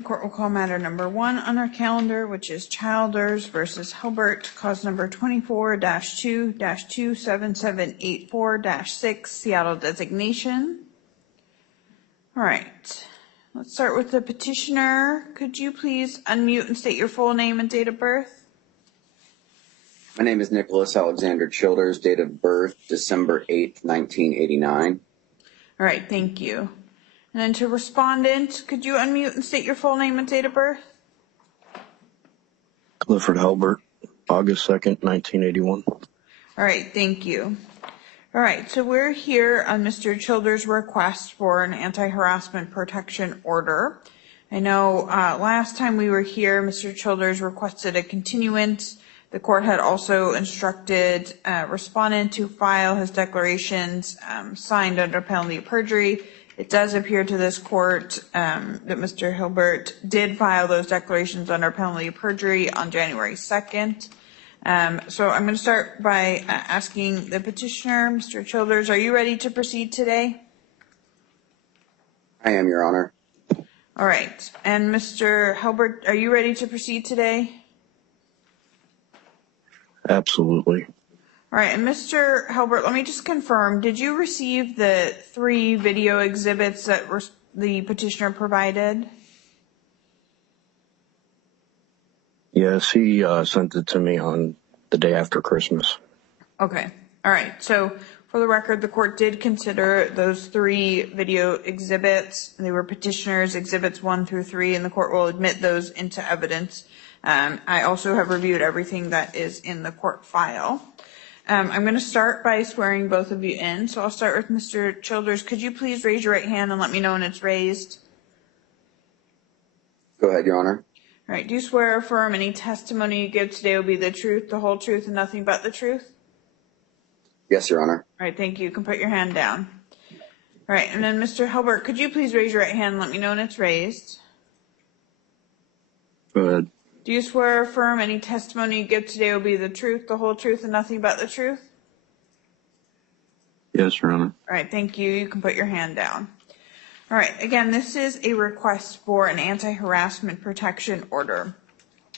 The court will call matter number 1 on our calendar, which is Childers versus Helbert, cause number 24-2-27784-6, Seattle designation. All right, let's start with the petitioner. Could you please unmute and state your full name and date of birth? My name is Nicholas Alexander Childers, date of birth December 8th, 1989. All right, thank you. And then to respondent, could you unmute and state your full name and date of birth? Clifford Helbert, August 2nd, 1981. All right, thank you. All right, so we're here on Mr. Childers' request for an anti-harassment protection order. I know last time we were here, Mr. Childers requested a continuance. The court had also instructed respondent to file his declarations signed under penalty of perjury. It does appear to this court that Mr. Helbert did file those declarations under penalty of perjury on January 2nd. So I'm going to start by asking the petitioner, Mr. Childers, are you ready to proceed today? I am, Your Honor. All right. And Mr. Helbert, are you ready to proceed today? Absolutely. All right, and Mr. Helbert, let me just confirm, did you receive the 3 video exhibits that the petitioner provided? Yes, he sent it to me on the day after Christmas. Okay, all right. So for the record, the court did consider those 3 video exhibits. They were petitioners exhibits 1 through 3, and the court will admit those into evidence. I also have reviewed everything that is in the court file. I'm going to start by swearing both of you in. So I'll start with Mr. Childers. Could you please raise your right hand and let me know when it's raised? Go ahead, Your Honor. All right. Do you swear or affirm any testimony you give today will be the truth, the whole truth, and nothing but the truth? Yes, Your Honor. All right. Thank you. You can put your hand down. All right. And then Mr. Helbert, could you please raise your right hand and let me know when it's raised? Go ahead. Do you swear or affirm any testimony you give today will be the truth, the whole truth, and nothing but the truth? Yes, Your Honor. All right, thank you. You can put your hand down. All right, again, this is a request for an anti-harassment protection order.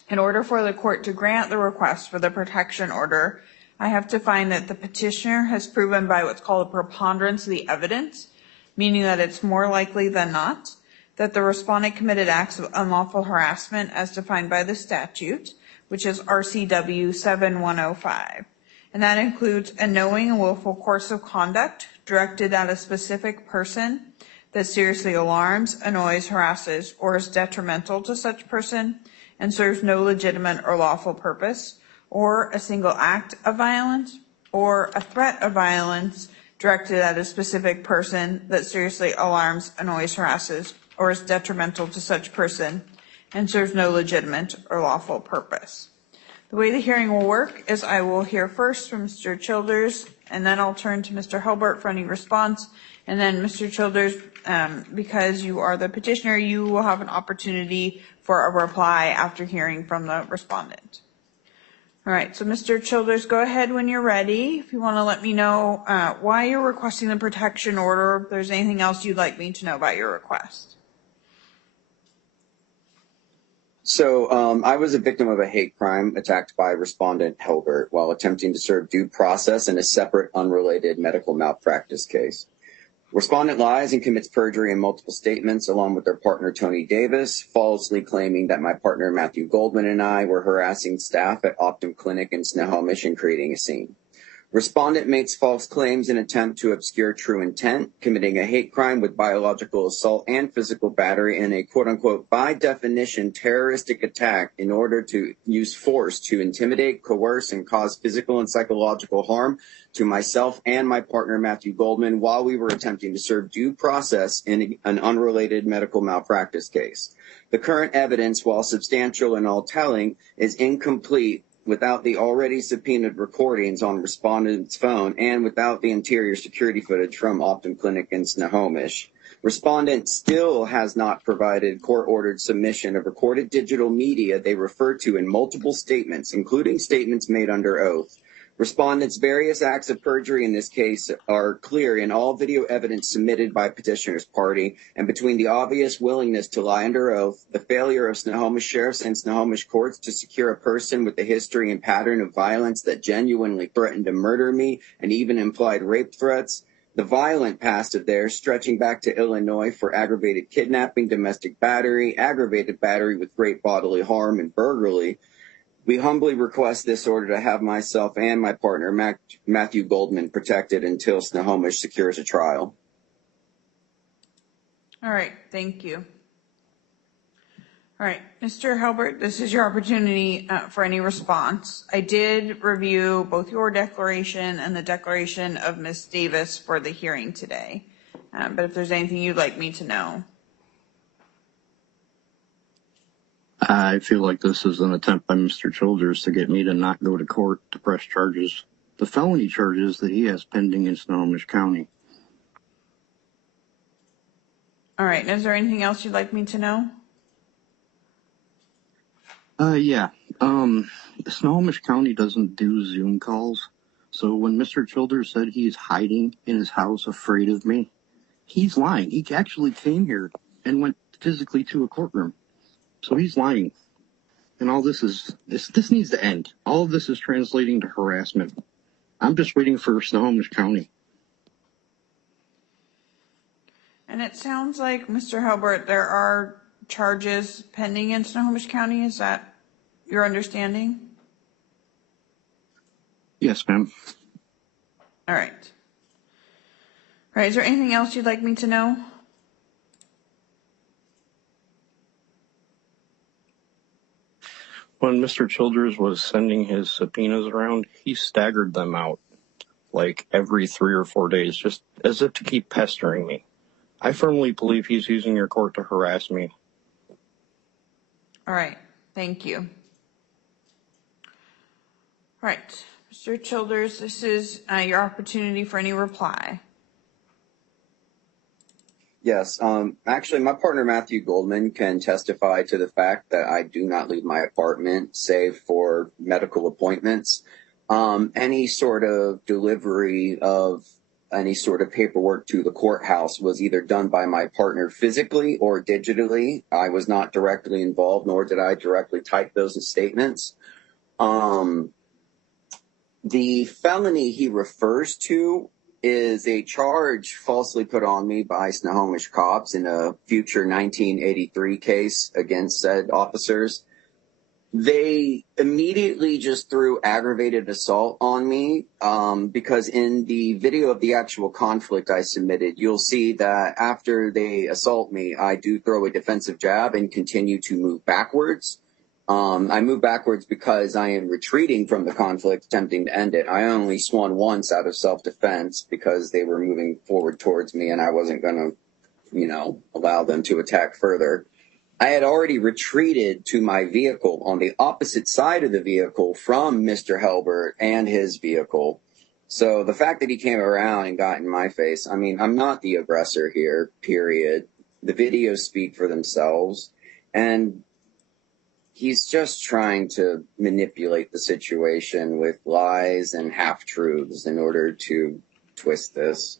In order for the court to grant the request for the protection order, I have to find that the petitioner has proven by what's called a preponderance of the evidence, meaning that it's more likely than not that the respondent committed acts of unlawful harassment as defined by the statute, which is RCW 7105. And that includes a knowing and willful course of conduct directed at a specific person that seriously alarms, annoys, harasses, or is detrimental to such person and serves no legitimate or lawful purpose, or a single act of violence, or a threat of violence directed at a specific person that seriously alarms, annoys, harasses, or is detrimental to such person and serves no legitimate or lawful purpose. The way the hearing will work is I will hear first from Mr. Childers, and then I'll turn to Mr. Helbert for any response. And then Mr. Childers, because you are the petitioner, you will have an opportunity for a reply after hearing from the respondent. All right, so Mr. Childers, go ahead when you're ready. If you want to let me know why you're requesting the protection order, if there's anything else you'd like me to know about your request. So I was a victim of a hate crime attacked by respondent Helbert while attempting to serve due process in a separate, unrelated medical malpractice case. Respondent lies and commits perjury in multiple statements along with their partner Tony Davis, falsely claiming that my partner Matthew Goldman and I were harassing staff at Optum Clinic in Snohomish and creating a scene. Respondent makes false claims in attempt to obscure true intent, committing a hate crime with biological assault and physical battery in a quote-unquote, by definition, terroristic attack in order to use force to intimidate, coerce, and cause physical and psychological harm to myself and my partner Matthew Goldman while we were attempting to serve due process in an unrelated medical malpractice case. The current evidence, while substantial and all telling, is incomplete without the already subpoenaed recordings on respondent's phone and without the interior security footage from Optum Clinic in Snohomish. Respondent still has not provided court-ordered submission of recorded digital media they refer to in multiple statements, including statements made under oath. Respondent's various acts of perjury in this case are clear in all video evidence submitted by petitioner's party, and between the obvious willingness to lie under oath, the failure of Snohomish sheriffs and Snohomish courts to secure a person with a history and pattern of violence that genuinely threatened to murder me and even implied rape threats, the violent past of theirs stretching back to Illinois for aggravated kidnapping, domestic battery, aggravated battery with great bodily harm, and burglary, we humbly request this order to have myself and my partner, Matthew Goldman, protected until Snohomish secures a trial. All right, thank you. All right, Mr. Helbert, this is your opportunity for any response. I did review both your declaration and the declaration of Ms. Davis for the hearing today, but if there's anything you'd like me to know. I feel like this is an attempt by Mr. Childers to get me to not go to court to press charges, the felony charges that he has pending in Snohomish County. All right, is there anything else you'd like me to know? Yeah. Snohomish County doesn't do Zoom calls. So when Mr. Childers said he's hiding in his house afraid of me, he's lying. He actually came here and went physically to a courtroom. So he's lying. And all this needs to end. All of this is translating to harassment. I'm just waiting for Snohomish County. And it sounds like, Mr. Helbert, there are charges pending in Snohomish County. Is that your understanding? Yes, ma'am. All right. All right, is there anything else you'd like me to know? When Mr. Childers was sending his subpoenas around, he staggered them out like every 3 or 4 days, just as if to keep pestering me. I firmly believe he's using your court to harass me. All right, thank you. All right, Mr. Childers, this is your opportunity for any reply. Yes, actually, my partner, Matthew Goldman, can testify to the fact that I do not leave my apartment save for medical appointments. Any sort of delivery of any sort of paperwork to the courthouse was either done by my partner physically or digitally. I was not directly involved, nor did I directly type those statements. The felony he refers to is a charge falsely put on me by Snohomish cops in a future 1983 case against said officers. They immediately just threw aggravated assault on me because in the video of the actual conflict I submitted, you'll see that after they assault me, I do throw a defensive jab and continue to move backwards. I move backwards because I am retreating from the conflict, attempting to end it. I only swung once out of self-defense because they were moving forward towards me and I wasn't going to, allow them to attack further. I had already retreated to my vehicle on the opposite side of the vehicle from Mr. Helbert and his vehicle. So the fact that he came around and got in my face, I mean, I'm not the aggressor here, period. The videos speak for themselves. And he's just trying to manipulate the situation with lies and half-truths in order to twist this.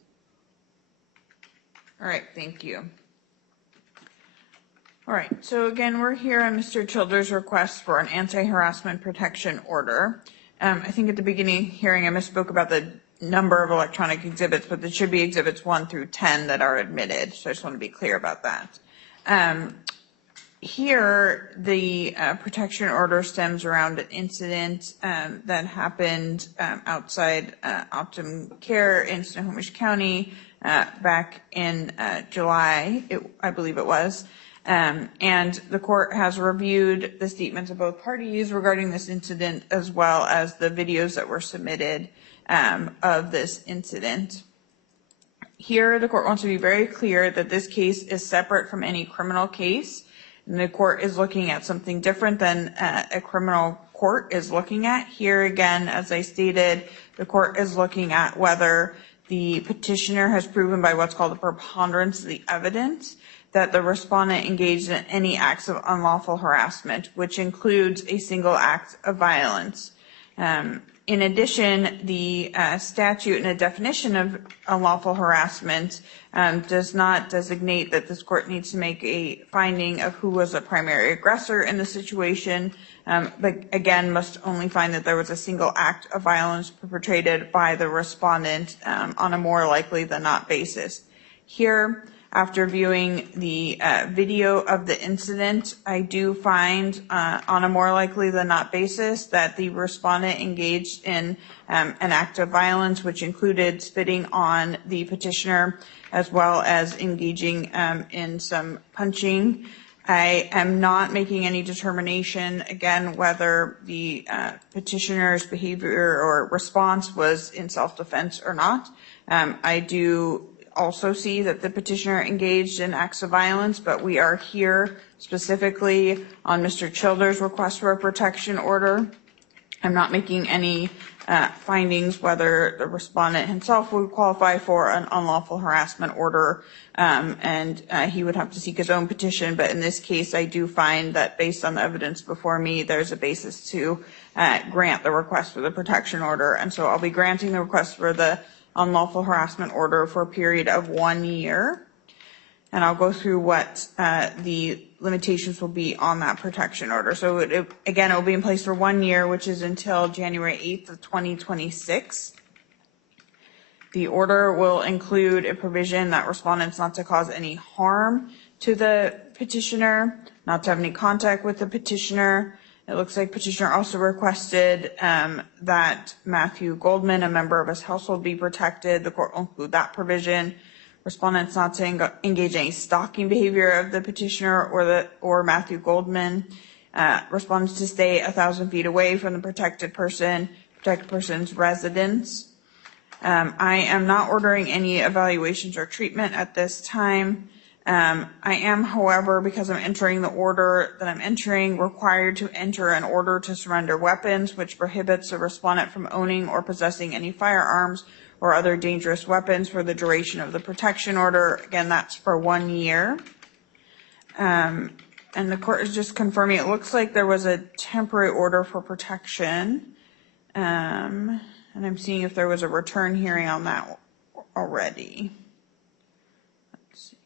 All right, thank you. All right, so again, we're here on Mr. Childers' request for an anti-harassment protection order. I think at the beginning hearing I misspoke about the number of electronic exhibits, but it should be exhibits 1 through 10 that are admitted, so I just want to be clear about that. Here, the protection order stems around an incident that happened outside Optum Care in Snohomish County back in July, I believe it was. And the court has reviewed the statements of both parties regarding this incident, as well as the videos that were submitted of this incident. Here, the court wants to be very clear that this case is separate from any criminal case. And the court is looking at something different than a criminal court is looking at. Here again, as I stated, the court is looking at whether the petitioner has proven by what's called a preponderance of the evidence that the respondent engaged in any acts of unlawful harassment, which includes a single act of violence. In addition, the statute and a definition of unlawful harassment does not designate that this court needs to make a finding of who was a primary aggressor in the situation, but again, must only find that there was a single act of violence perpetrated by the respondent on a more likely than not basis. Here, after viewing the video of the incident, I do find on a more likely than not basis that the respondent engaged in an act of violence, which included spitting on the petitioner as well as engaging in some punching. I am not making any determination, again, whether the petitioner's behavior or response was in self-defense or not. I do also see that the petitioner engaged in acts of violence, but we are here specifically on Mr. Childers' request for a protection order. I'm not making any findings whether the respondent himself would qualify for an unlawful harassment order, and he would have to seek his own petition. But in this case, I do find that based on the evidence before me, there's a basis to grant the request for the protection order. And so I'll be granting the request for the unlawful harassment order for a period of 1 year. And I'll go through what the limitations will be on that protection order. So again, it will be in place for 1 year, which is until January 8th of 2026. The order will include a provision that respondents not to cause any harm to the petitioner, not to have any contact with the petitioner. It looks like petitioner also requested that Matthew Goldman, a member of his household, be protected. The court will include that provision. Respondents not to engage in any stalking behavior of the petitioner or Matthew Goldman. Respondents to stay 1,000 feet away from the protected person's residence. I am not ordering any evaluations or treatment at this time. I am, however, because I'm entering the order that I'm entering, required to enter an order to surrender weapons, which prohibits a respondent from owning or possessing any firearms or other dangerous weapons for the duration of the protection order. Again, that's for 1 year. And the court is just confirming it looks like there was a temporary order for protection. And I'm seeing if there was a return hearing on that already. Let's see.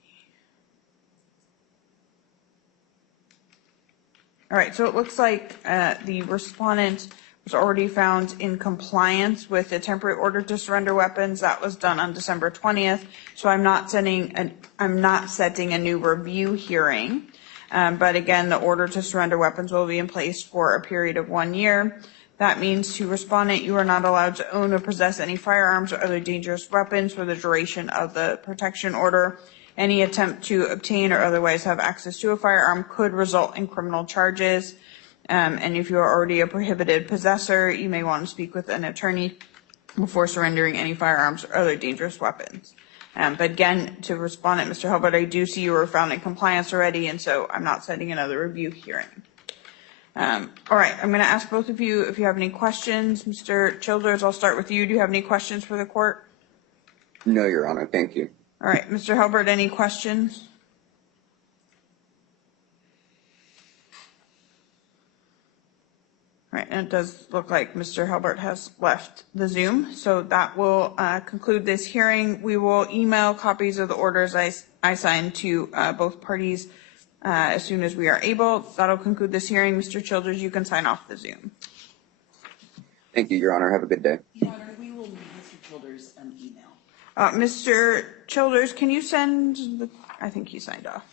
All right, so it looks like the respondent was already found in compliance with the temporary order to surrender weapons. That was done on December 20th. So I'm not setting a new review hearing. But again, the order to surrender weapons will be in place for a period of 1 year. That means to respondent, you are not allowed to own or possess any firearms or other dangerous weapons for the duration of the protection order. Any attempt to obtain or otherwise have access to a firearm could result in criminal charges. And if you are already a prohibited possessor, you may want to speak with an attorney before surrendering any firearms or other dangerous weapons. But again, to respondent, Mr. Helbert, I do see you were found in compliance already, and so I'm not setting another review hearing. All right, I'm going to ask both of you if you have any questions. Mr. Childers, I'll start with you. Do you have any questions for the court? No, Your Honor. Thank you. All right, Mr. Helbert, any questions? All right, and it does look like Mr. Helbert has left the Zoom, so that will conclude this hearing. We will email copies of the orders I signed to both parties as soon as we are able. That'll conclude this hearing. Mr. Childers, you can sign off the Zoom. Thank you, Your Honor. Have a good day. Your Honor, we will need Mr. Childers' email. Mr. Childers, can you send I think he signed off.